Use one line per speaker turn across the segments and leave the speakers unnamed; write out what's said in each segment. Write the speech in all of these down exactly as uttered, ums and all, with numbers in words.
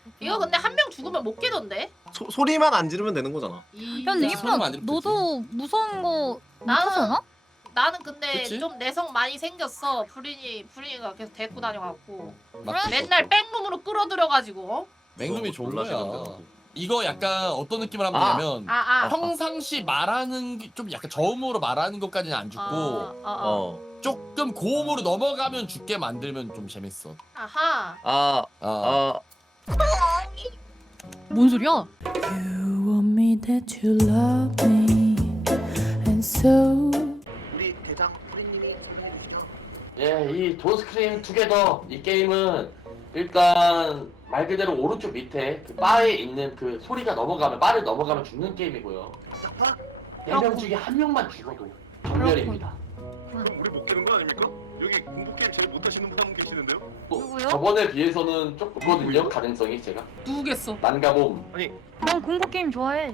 이거 근데 한 명 죽으면 못 깨던데?
소, 소리만 안 지르면 되는 거잖아.
이...
야 근데
야, 소리만 안
이쁘야.
들으면
너도 무서운 거
나는-
못하잖아?
나는 근데
그치?
좀 내성 많이 생겼어. 프린이 프린이가 계속 데리고 다녀갖고
맞지?
맨날 백룸으로 끌어들여가지고.
맹금이 좋은 거야.
몰라시는데.
이거 약간 어떤 느낌을 하면
아.
되냐면
아 아.
평상시 말하는 게 좀 약간 저음으로 말하는 것까지는 안 죽고
어, 어, 어.
어.
조금 고음으로 넘어가면 죽게 만들면 좀 재밌어.
아하.
아,
어.
아,
뭔 소리야?
You want me that you love me, and so.
우리 대장 프리님이 설명해 주시죠.
예, 이 돈스크린 투게더 이 게임은 일단 말 그대로 오른쪽 밑에 그 바에 있는 그 소리가 넘어가면 바를 넘어가면 죽는 게임이고요.
딱봐.
네 명 중에 한 명만 죽어도 정렬입니다.
그럼 우리 못 깨는 거 아닙니까? 여기 공포 게임 제일 못하시는 분 한 분 계시는데요?
또
누구요?
저번에 비해서는 조금거든요 가능성이 제가.
누구겠어?
난가봄.
아니,
난 공포 게임 좋아해.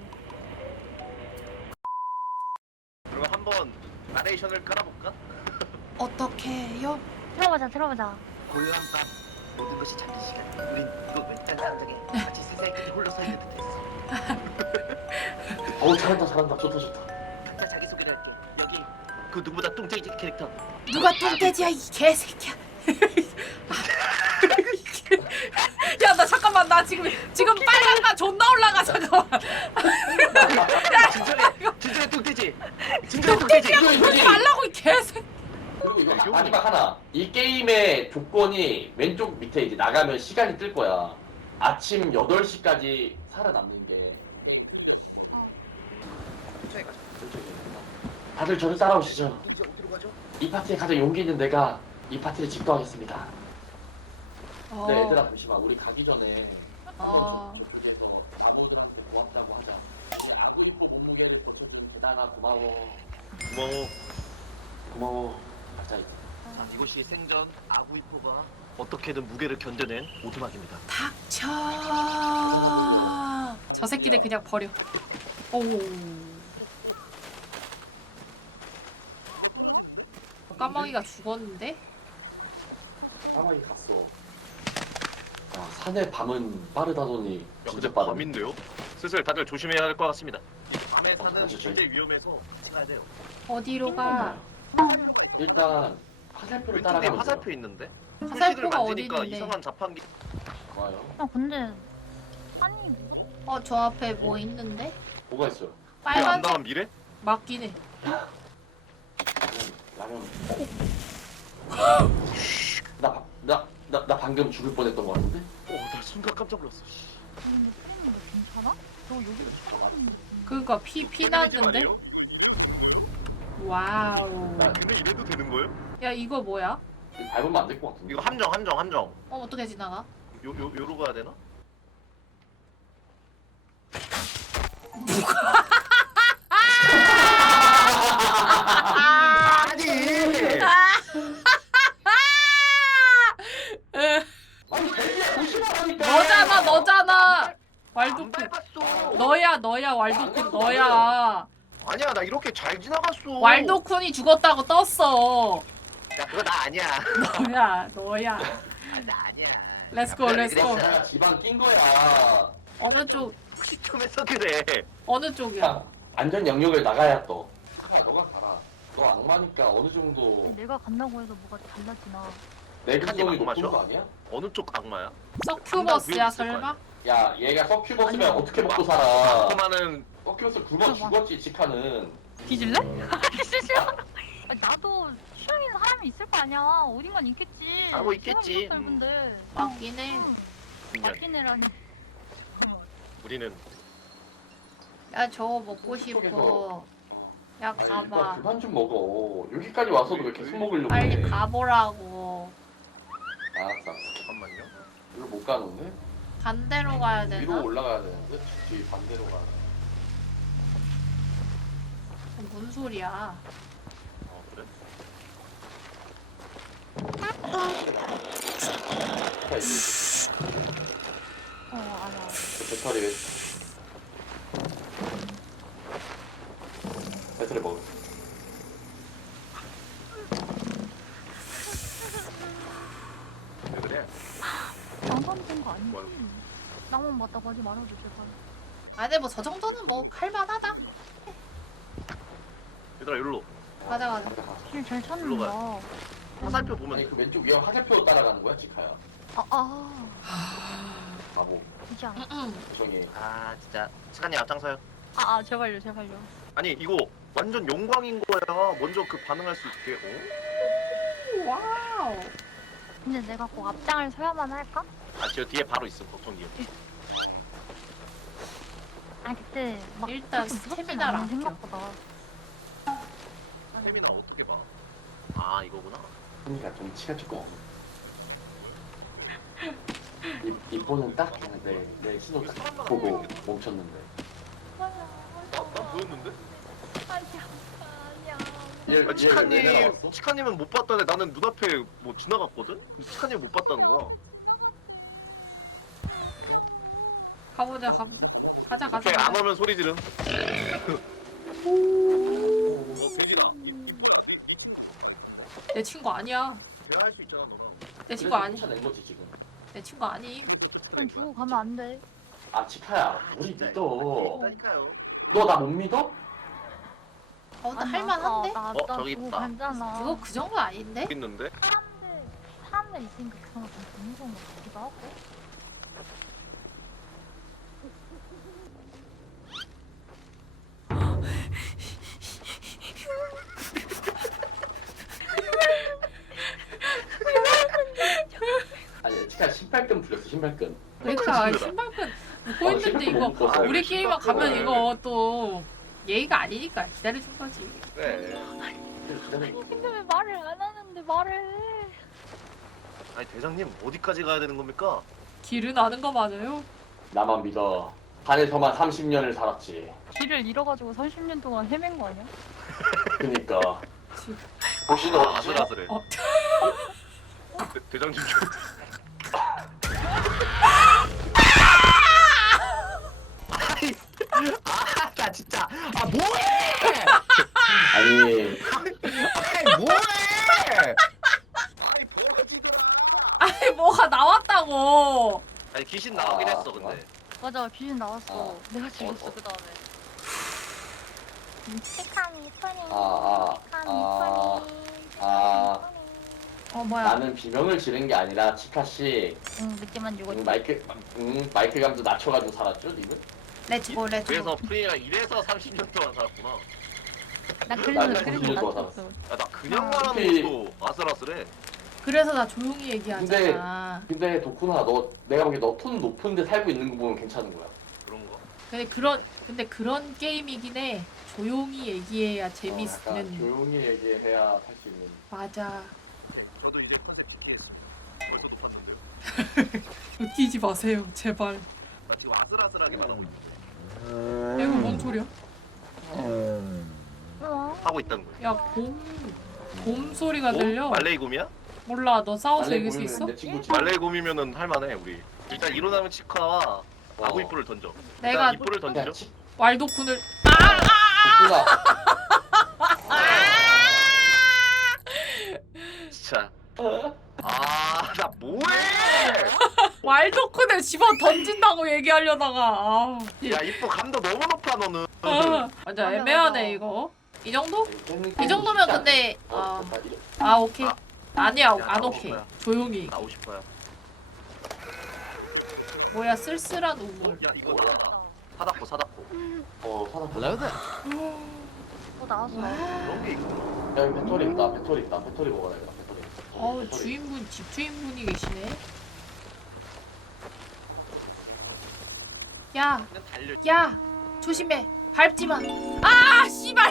그럼 한번 나레이션을 깔아볼까?
어떻게요?
들어보자 들어보자.
고요한 밤 모든 것이 잠긴 시간 우린 이곳 외딴 상정에 마치 세상이 홀로 서 있는 듯했어.
어우 잘한다 잘한다 좋다 좋다.
각자 자기소개를 할게. 여기 그 누구보다 뚱땡이 캐릭터
누가 뚱돼지야 이 개새끼야. 야 나 잠깐만 나 지금 지금 빨간가 존나 올라가 잠깐만.
진정해 진정해 뚱땡이 진정해 뚱땡이
뚱돼지야 그러지 말라고 이 개새.
그리고 이거 마- 마지막 하나. 이 게임의 조건이 왼쪽 밑에 이제 나가면 시간이 뜰 거야. 아침 여덟 시까지 살아남는 게.
천천히 가자.
다들 저를 따라오시죠.
이제 어디로 가죠?
이 파티에 가장 용기 있는 내가 이 파티를 집도하겠습니다.
어.
네, 얘들아 잠시만 우리 가기 전에
어.
저쪽에서 나무들한테 고맙다고 하자. 우리 아구이뽀 몸무게를 던져준 대단하 고마워.
고마워.
고마워. 가자.
자, 이곳이 생전 아구이포가 어떻게든 무게를 견뎌낸 오두막입니다.
닥쳐. 저 새끼들 그냥 버려. 오. 까마귀가 죽었는데?
까마귀 갔어. 야, 산의 밤은 빠르다더니
야,
진짜
근데
빠르네.
밤인데요? 슬슬 다들 조심해야 할 것 같습니다. 이 밤에 사는
어떡하지, 저희?
굉장히 위험해서 같이 가야 돼요.
어디로 가?
일단 화살표를
왼쪽에
따라가면
화살표
돼요.
있는데?
화살표가
표시를
어디
만지니까
있는데?
이상한 자판기.
좋아요.
야 근데 아니
어 저 앞에 뭐 있는데?
뭐가 있어요?
왜안
빨간색
나간 미래?
맞긴 해.
라면. 나나 나 나 나 방금 죽을 뻔했던 것 같은데?
오, 나 순간 깜짝 놀랐어. 씨.
근데 프레임인 거 괜찮아? 너 여기서 쳐다보는 느낌.
그니까 피, 피
팬이집
났는데?
아니에요?
와우.
아, 근데 이래도 되는 거예요?
야 이거 뭐야?
이거 밟으면 안 될 것 같은데.
이거 함정, 함정, 함정.
어 어떻게 지나가?
요, 요, 요로 가야 되나? 아니!
아니 벨기에 조심하라니까.
너잖아 너잖아.
안
왈도쿤
밟았어.
너야 너야 왈도쿤 너야.
아니야, 나 이렇게 잘 지나갔어.
왈도쿤이 죽었다고 떴어.
야 그거 나 아니야.
너야 너야.
아, 나 아니야.
렛츠고
아,
렛츠고.
그랬어.
내가 지방 낀 거야.
어느 쪽
혹시 좀 해서 그래.
어느 쪽이야?
야, 안전 영역을 나가야 또. 아, 너가 가라. 너 악마니까 어느 정도
내가 간다고 해서 뭐가 달라지나.
내구성이
칸이
높은
악마죠?
거 아니야?
어느 쪽 악마야?
서큐버스야 설마?
야, 얘가 서큐버스면
아니야.
어떻게 먹고 살아?
그만은
서큐버스 굶어 죽었지, 직하는.
뒤질래? 싫어. 나도 취향 있는 사람이 있을 거 아니야. 어딘간 있겠지.
알고 있겠지.
시간이 짧은데.
맞긴 해.
응.
그냥
맞긴 해라니.
우리는
야 저거 먹고 싶어.
어.
야
아니,
가봐.
일단 그만 좀 먹어. 여기까지 와서도 왜 계속 먹으려고
빨리
해?
가보라고.
알았어, 알았어.
잠깐만요.
이거 못 가는데?
반대로 가야
위로
되나?
올라가야 되는데? 뒤 반대로 가.
무슨 소리야?
어, 그래?
자, 이제
어 알아.
그 배터리 왜? 배터리 먹어.
왜 그래?
안 만든 거 아니지?
뭐야?
나만 맞다고 하지 말아줘 제발.
아 근데 뭐 저 정도는 뭐 할만하다.
얘들아 일로.
맞아 맞아.
길잘
일로
찾는다.
화살표 보면
아니
돼.
그 왼쪽 위에 화살표 따라가는 거야 지카야.
아아
바보.
되지 않아.
저기
아 진짜 시간이 앞장서요.
아아 제발요 제발요.
아니 이거 완전 영광인 거야. 먼저 그 반응할 수 있게. 어?
와우.
근데 내가 꼭 앞장을 서야만 할까?
아 저 뒤에 바로 있어 걱정이요.
아 그때 막
일단
그렇게 무섭진
스태미나를
않아,
아껴.
생각보다.
세미나 어떻게 봐? 아 이거구나.
그러니까 좀 치가 조금 없어. 이 이뻐는 딱 내 내 신호 딱 보고 멈췄는데.
나, 난 보였는데?
아니야 아니야.
얘,
아,
얘 왜
치카님
내려왔어?
치카님은 못 봤다네. 나는 눈앞에 뭐 지나갔거든. 근데 치카님 못 봤다는 거야.
가보자 가보자. 가자 가자.
오케이 안
가자.
오면 소리 지름. 어 돼지다. 이 뭐야? 니, 니
내 친구 아니야.
대화할 수 있잖아 너랑.
내 친구
그래서
아니.
쫓아낸 거지 지금.
내 친구 아니.
그냥 주고 가면 안 돼.
아 치카야 우리
진짜.
믿어.
그러니까요.
너 나 못 믿어?
어 근데
아니,
할만한데?
아까 나,
어,
나
저기
주고
있다.
가잖아.
그거 그 정도 아닌데?
여기 있는데.
사람들 사람들 있으니까 그런 거좀 무서운 것 같기도 하고.
아니 치카 신발끈 풀렸어 신발끈.
그러니까
그렇습니다.
신발끈 묶고
어,
있는데
신발끈
이거
못 묶어서.
우리끼리만 가면
신발끈을-
이거 또 예의가 아니니까 기다려준 거지.
네.
기다려.
근데 왜 말을 안 하는데 말을 해?
아니 대장님 어디까지 가야 되는 겁니까?
길은 아는 거 맞아요?
나만 믿어. 산에서만 삼십 년을 살았지.
길을 잃어가지고 삼십 년 동안 헤맨 거 아니야?
그니까.
지금.
보시는
아,
어디지?
아슬아슬해.
어.
대, 대장님 좀. 아나 진짜 아 뭐해?
아니
아이 뭐해? 아이 버거지들아.
아니 뭐가 나왔다고.
아니 귀신 나오긴
아,
했어 근데.
맞아 귀신 나왔어.
아.
내가 죽었어
어, 어.
그 다음에. 치카미 토니.
아, 아,
치카미
아,
토니.
아.
어 뭐야?
나는 비명을 지른 게 아니라 치카 씨
응 늦게만 죽었지.
음, 마이크 음, 마이크 감도 낮춰가지고 살았죠 니는?
렛츠고 렛츠고.
그래서 프리가 이래서 삼십 년 동안 살았구나.
나
나는
그래서 그래서
삼십 년 동안
낮췄어.
야, 나 그냥
아.
말하는
혹시-
것도 아슬아슬해.
그래서 나 조용히 얘기하잖아.
근데 도쿠나 너 내가 보기에 너 톤 높은데 살고 있는 거 보면 괜찮은 거야.
그런 거.
근데 그런 근데 그런 게임이긴 해. 조용히 얘기해야
어, 약간
재밌는.
조용히 얘기해야 할 수 있는.
맞아.
네, 저도 이제 컨셉 지키겠습니다. 벌써 높았는데요.
웃기지 마세요, 제발.
나 지금 아슬아슬하게만 하고 있는데.
이거 뭔 소리야?
어?
하고 있다는 거예요.
야, 곰, 곰 소리가
곰?
들려.
말레이 곰이야?
몰라, 너 싸워서
말레이
이길 수
보면은
있어?
내 친구지.
말레이 곰이면은 할만해 우리. 일단 일어나면 치카와
어.
아구 이뿔을 던져.
내가
일단 이뿔을
야,
던지죠.
치,
왈도쿤을
도쿠나.
진짜.
어?
아나 뭐해?
왈도쿤을 집어 던진다고 얘기하려다가 아.
야 이뻐 감도 너무 높아 너는.
아, 맞아,
맞아,
애매하네
맞아.
이거. 이 정도?
이
이 정도면 근데
어,
아,
나 이래.
아 오케이.
아.
아니야,
야,
안
나오고
오케이.
싶어요.
조용히.
나오고 싶어요.
뭐야, 쓸쓸한 우물.
야 이거 나다. 사다코 사다코.
어, 사다.
또 나왔어.
그런 게 있구나.
야, 여기 배터리 있다. 배터리 있다. 배터리 먹어야겠다. 배터리.
어우,
배터리.
주인분, 집주인분이 계시네. 야,
그냥 달려.
야, 조심해. 밟지 마. 아, 씨발.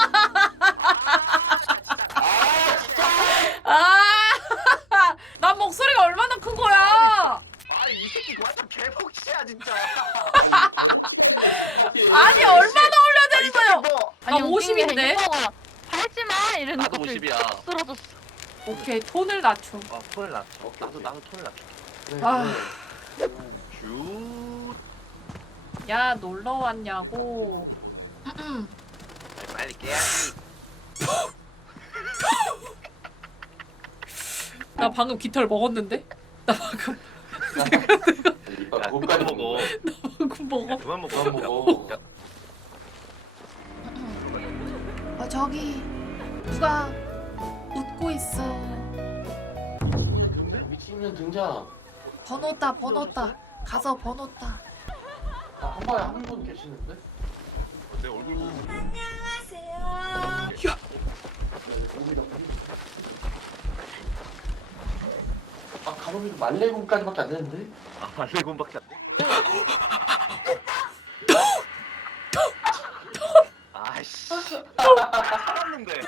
아, 난 목소리가 얼마나 큰 거야.
아이 새끼 완전 개복치야 진짜.
아니, 얼마나 올려야 되는
이 새끼
거예요?
뭐.
나 오십인데?
밟지 마 이러는
나도 오십이야.
쓰러졌어.
오케이, 톤을 낮춰.
아 톤을 낮춰.
오케이,
나도
오케이.
나도 톤을 낮춰.
그래,
아.
그래.
큐.
야, 놀러 왔냐고.
빨리 깨야지.
나 방금 깃털 먹었는데? 나 방금.
이 아,
야,
고기까지
그만 먹어.
그 먹어.
야, 그만 먹어.
그만 먹어.
야,
어, 저기 누가 웃고 있어.
미친년 등장.
번호 따, 번호 따. 가서 번호 따.
아, 한 번에 한 분 계시는데?
내 얼굴 보고.
야.
아, 가로비도 말레군까지밖에 안 되는데?
아, 말레군밖에 안 돼? 아이씨. 참았는데.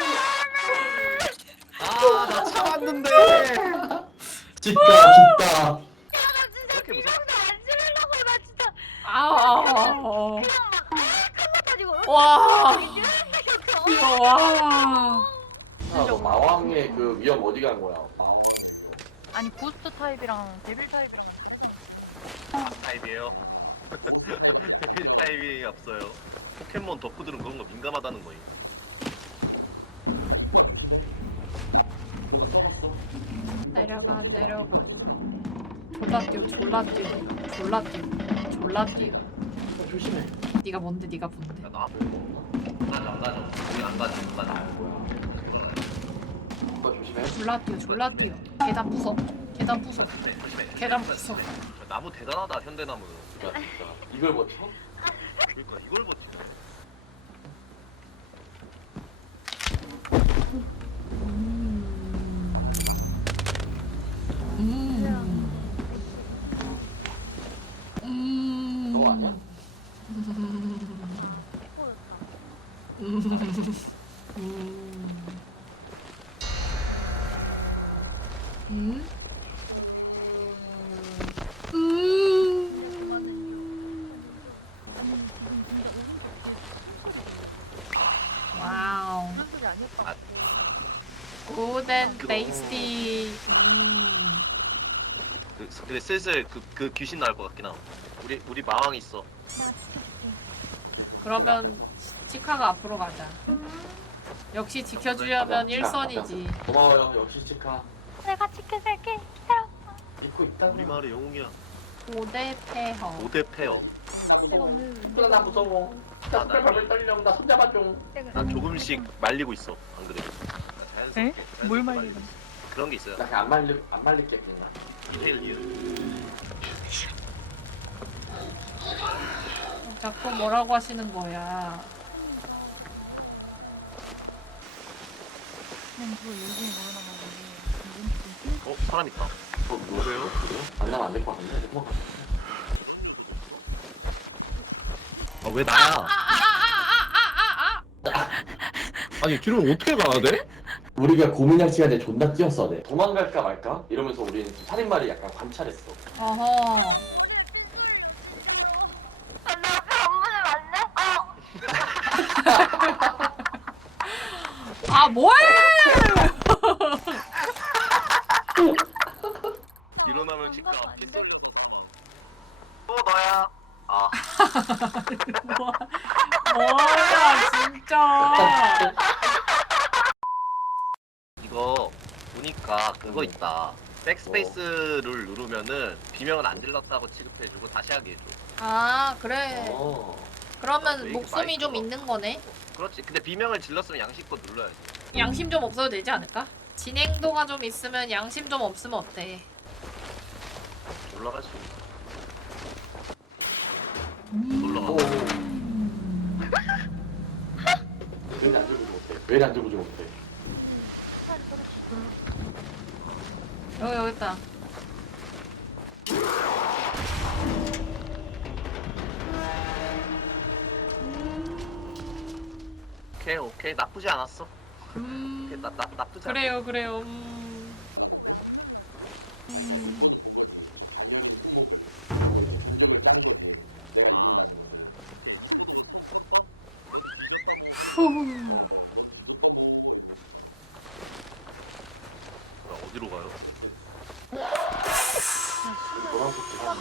아, 나 참았는데.
진짜, 진짜.
이렇게 무슨
안 지르려고 나 진짜
아.
그냥 막 가지고
와.
생겼어.
귀여워. 와.
아, 너 마왕의 그 위험 어디 간 거야? 마왕.
아니 고스트 타입이랑 데빌 타입이랑
타입이에요. 데빌 타입이 없어요. 포켓몬 덕후들은 그런 거 민감하다는 거예요.
내려가 내려가. 졸라 뛰어 졸라 뛰어 네가. 졸라 뛰어 졸라 뛰어.
아, 조심해.
네가 뭔데 네가 뭔데.
야, 나 가져, 안 가져. 우리 안 가져, 안 가져.
오빠 조심해.
졸라 뛰어 졸라 뛰어. 계단 부숴. 계단 부숴.
네, 조심해.
계단 부숴.
저 나무 대단하다, 현대나무는.
진짜, 진짜. 이걸 버텨?
그러니까 이걸 버티네.
음. 음.
너 아니야?
음. 와우. 고된 테이스티. 음.
그, 근데 슬슬 그, 그 귀신 나올 것 같긴 하고. 우리 우리 마왕 있어.
그러면 치- 치카가 앞으로 가자. 역시 지켜주려면 일선이지.
고마워요. 역시 치카.
내가 지켜줄게.
믿고 있다.
우리 마을의 영웅이야.
고대 폐허.
오 대 페어.
내가 오늘
그래, 나 무서워. 나
아,
손발
나-
발발 떨려. 나 손잡아줘.
난 조금씩 말리고 있어. 안 그래? 자연스럽게,
에?
자연스럽게
뭘
말리고
말리는?
있어. 그런 게 있어요.
나 그냥 안 말릴 안 말릴게 그냥.
테일 이유.
자꾸 뭐라고 하시는 거야.
그냥 그거 요즘 모르는
어 사람 있다.
어,
누구세요?
만나면 안 될 것 같은데. 도망가.
아 왜 나야? 아니 뒤로 어떻게 가야 돼?
우리가 고민할 시간에 존나 뛰었어. 네. 도망갈까 말까? 이러면서 우리는 살인마를 약간 관찰했어.
어허.
나 앞에 안 보내면 안 돼? 어.
아 뭐해?
일어나면 치과
안
앞에
돼.
또 너야. 아
뭐, 뭐야 진짜.
이거 보니까 그거 있다. 백스페이스를 누르면은 비명을 안 질렀다고 취급해주고 다시 하게 해줘.
아 그래.
어.
그러면
왜
목숨이
이렇게
좀
많이
있는 거네.
그렇지. 근데 비명을 질렀으면 양심껏 눌러야지.
양심 좀 없어도 되지 않을까? 진행도가 좀 있으면 양심 좀 없으면 어때?
올라갈 수 있어.
오.
올라가.
왜 안 들고 못해? 왜 안 들고 못해?
여기 여기 있다.
오케이 오케이 나쁘지 않았어.
음.
오케이, 나, 나 나쁘지 않아.
그래요 그래요. 음. 음. 후.
뭐야, 어디로 가요?
노란색 지금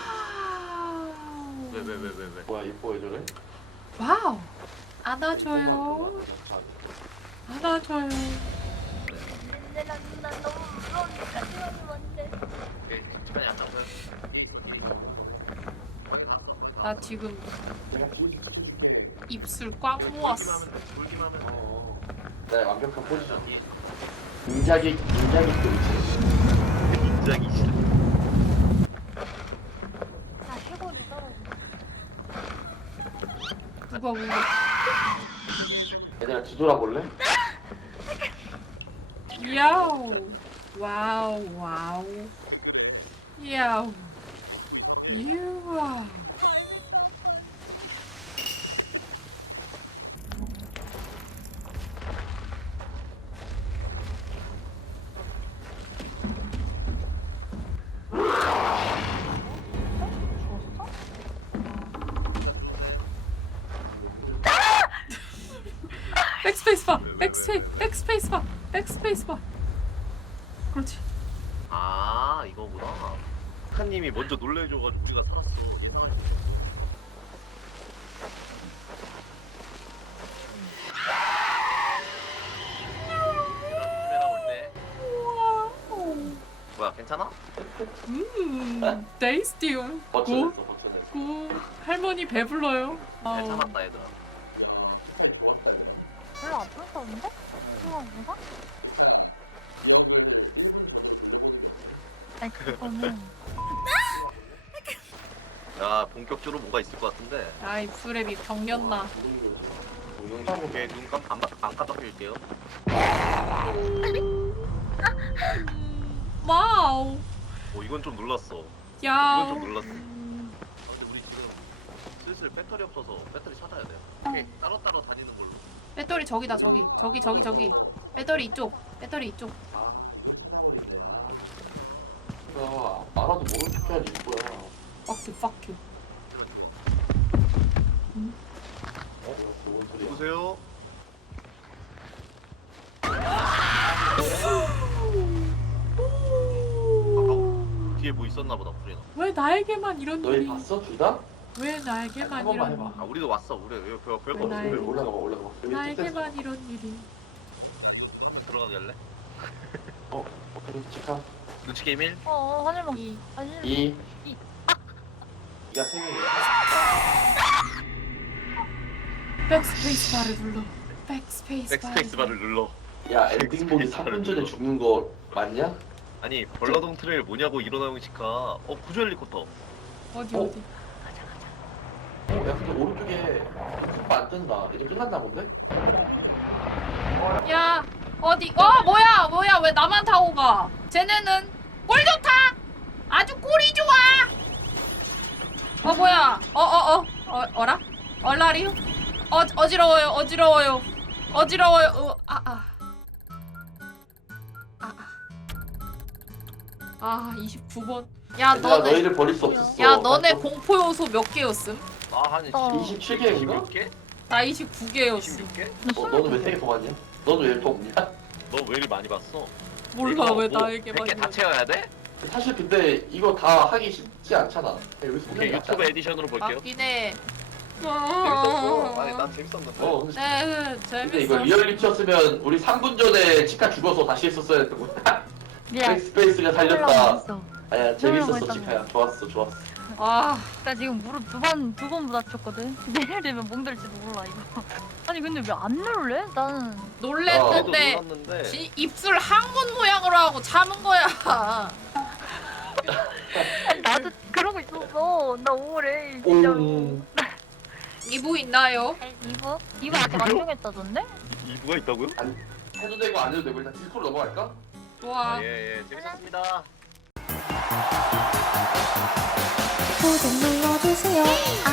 왜 왜 왜 왜 왜?
뭐야 이뻐 왜 저래?
와우. 안아줘요. 안아줘요.
근데 난, 난 너무 무서우니까 지원이 뭔데?
오케이 시간이 안 남아요.
나 지금
내가 기...
입술 꽉 모았어.
돌기만 하면
어. 네, 완벽한 포지션. 인자기 인자기 그 위치.
굉장히 싫어.
아 해골이 떨어져.
누가 보면
얘들아 뒤돌아볼래?
야우 와우 와우 야우 유와
죽었어?
백스페이스 봐 백스페이스 백스페이스 봐 백스페이스 봐 그렇지.
아 이거구나. 카님이 먼저 놀래줘가지고 우리가 살았어. 예상할 수 없어. 카메라 올 때.
와우
뭐야 괜찮아?
음 테이스티요.
버텨냈어 버텨냈어.
구 할머니 배불러요.
잘
아우.
참았다 얘들아.
야, 살 좋았다 이거.
별로 안 불었는데? 생각보다? 아니 그거는
야 본격적으로 뭐가 있을 것 같은데.
아이 프랩이 병렸나.
오케이 눈 깜, 안, 안 깜빡일게요.
와우
오 이건 좀 놀랐어. 이건
야우
좀 놀랐어. 아, 근데 우리 지금 슬슬 배터리 없어서 배터리 찾아야 돼요. 오케이 따로따로 다니는 걸로.
배터리 저기다 저기 저기 저기 저기 배터리 이쪽 배터리 이쪽.
아, 야, 알아도 모른 척 해야지 이거야.
빡큐 빡큐.
어? 좋은 소리야.
누구세요? 아까 뒤에 뭐 있었나 보다 불이나.
왜 나에게만 이런
너희
일이?
봤어 둘 다?
왜 나에게만
한 번만
이런?
해봐.
아 우리도 왔어. 우리 여기 별 별거 없어.
나의-
여기 올라가봐 올라가봐. 여기 뜯겼어.
나에게만 이런 일이.
들어가길래?
어? 그래 치카.
눈치 게임 일.
어 하늘만
이
하늘
이.
이.
이가 세 명이야.
백스페이스 바를 눌러. 백스페이스
백스페이스 바를 눌러.
야 엔딩 보기 삼 분 전에 죽는 거 맞냐?
아니 벌러동 트레일 뭐냐고 일어나는 시카. 어 구조 헬리콥터.
어디
어?
어디?
어, 야 근데 오른쪽에 컵안 뜬다. 이제 끝났나 본데?
야 어디? 어 뭐야 뭐야 왜 나만 타고 가? 쟤네는 꼴 좋다. 아주 꼴이 좋아. 어 뭐야? 어 어 어 어 어라? 얼라리요? 어 어지러워요 어지러워요 어지러워요. 어, 아 아. 아 아. 아 이십구 번. 야
얘들아
너네
너희를 버릴 수 없었어.
야 너네 공포 요소 몇 개였음?
아한
어.
이십칠 개인가?
이십육 개?
나 이십구 개였음.
이십육 개?
어, 너는 왜 세 개 더 봤냐? 너는 왜 더 없냐?
너 왜 이리 많이 봤어?
몰라
이거
왜
뭐
나에게만
백 개 다
이런.
채워야 돼?
사실 근데 이거 다 하기 쉽지 않잖아. 여기서
오케이 유튜브 에디션으로 볼게요.
맞긴 해.
재밌었어. 아니 난 재밌었는데.
어 근데,
네
근데 이거
재밌어.
리얼리티였으면 우리 삼 분 전에 치카 죽어서 다시 했었어야 했던 거야.
미안
스페이스가 살렸다.
올라가고
아야 재밌었어
올라가고
치카야. 좋았어 좋았어.
아
나 지금 무릎 두 번 두 번 부딪혔거든. 내일 되면 멍들지도 몰라 이거. 아니 근데 왜 안 누를래? 나는
나도
놀랬는데
놀랐는데.
지- 입술 항문 모양으로 하고 참은 거야.
아니, 나도 그러고 있었어. 나 우울해 진짜로.
오.
이부 있나요?
이브? 이브 아직 안 정했다던데?
이- 이부가 있다고요?
해도 되고 안 해도 되고 일단 디스코로 넘어갈까?
좋아.
아, 예, 예, 재밌었습니다.
구독 눌러주세요.